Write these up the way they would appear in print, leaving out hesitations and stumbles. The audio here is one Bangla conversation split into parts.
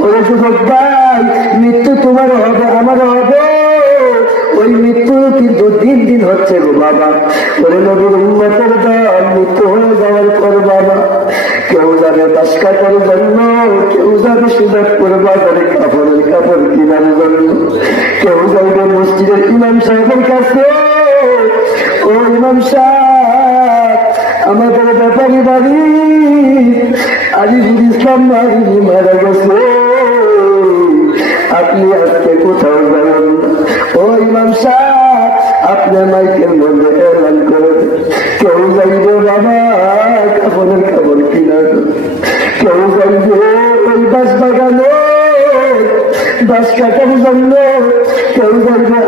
ওরে যুবক ভাই, মৃত্যু তোমার হবে, আমার হবে। ওই মৃত্যু কিন্তু দিন দিন হচ্ছে গো বাবা। ওরে নবীর উম্মতের দল, মৃত্যু হয়ে যাওয়ার পর বাবা কেউ যাবে বাস কাটার জন্য, কেউ যাবে সুযোগ করবা করে কাপড়ের কাপড় কেনার জন্য, কেউ যাইবে মসজিদের ইমাম সাহেবের কাছে। ও ইমাম সাহেব, আমাদের ব্যাপারী বাড়ি আজিজুল ইসলাম বাড়ি মারা গেছে, আপনি আজকে কোথাও যাবেন না। ও ইমাম সাহেব, আপনার মাইকের মধ্যে এলান করে কেউ যাইবে বাবা কাপড়ের কাপড় কিনার, কেউ যাইবে ওই বাস বাগানে বাস কাটার জন্য, কেউ যাইবে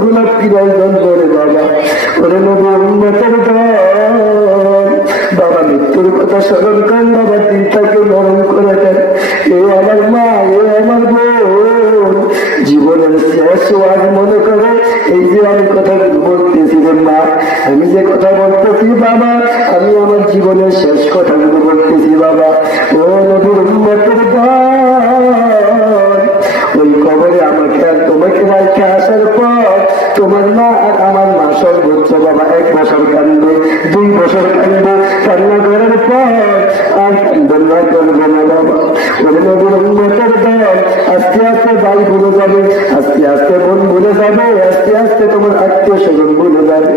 গোলাপ কিনার জন্য। বাবা ওরে নবী উম্মতের দল, বাবা মৃত্যুর কথা স্মরণ করেন, বাবা দিনটাকে নরম করে দেন। এ আমার মা, এ আমার বোন, জীবনের শেষ আজ মনে করে এই যে আমি কথা বলতেছি রে মা, আমি যে কথা বলতেছি বাবা, আমি আমার জীবনের শেষ কথাগুলো বলতেছি বাবা। ও নবীর উম্মতের দল, ওই কবরে আমাকে আর তোমাকে রাখতে আসার পর তোমার মা আর আমার মা সর্বোচ্চ বাবা 1 বছর কান্দবে, 2 বছর কান্দবে, কান্না করার পর আর কান্দন না করবে না বাবা। ওরে নবীর উম্মতের দল, আস্তে আস্তে ভাই ভুলে যাবে, আস্তে আস্তে বোন ভুলে যাবে, আস্তে আস্তে তোমার আত্মীয় স্বজন ভুলে যাবে।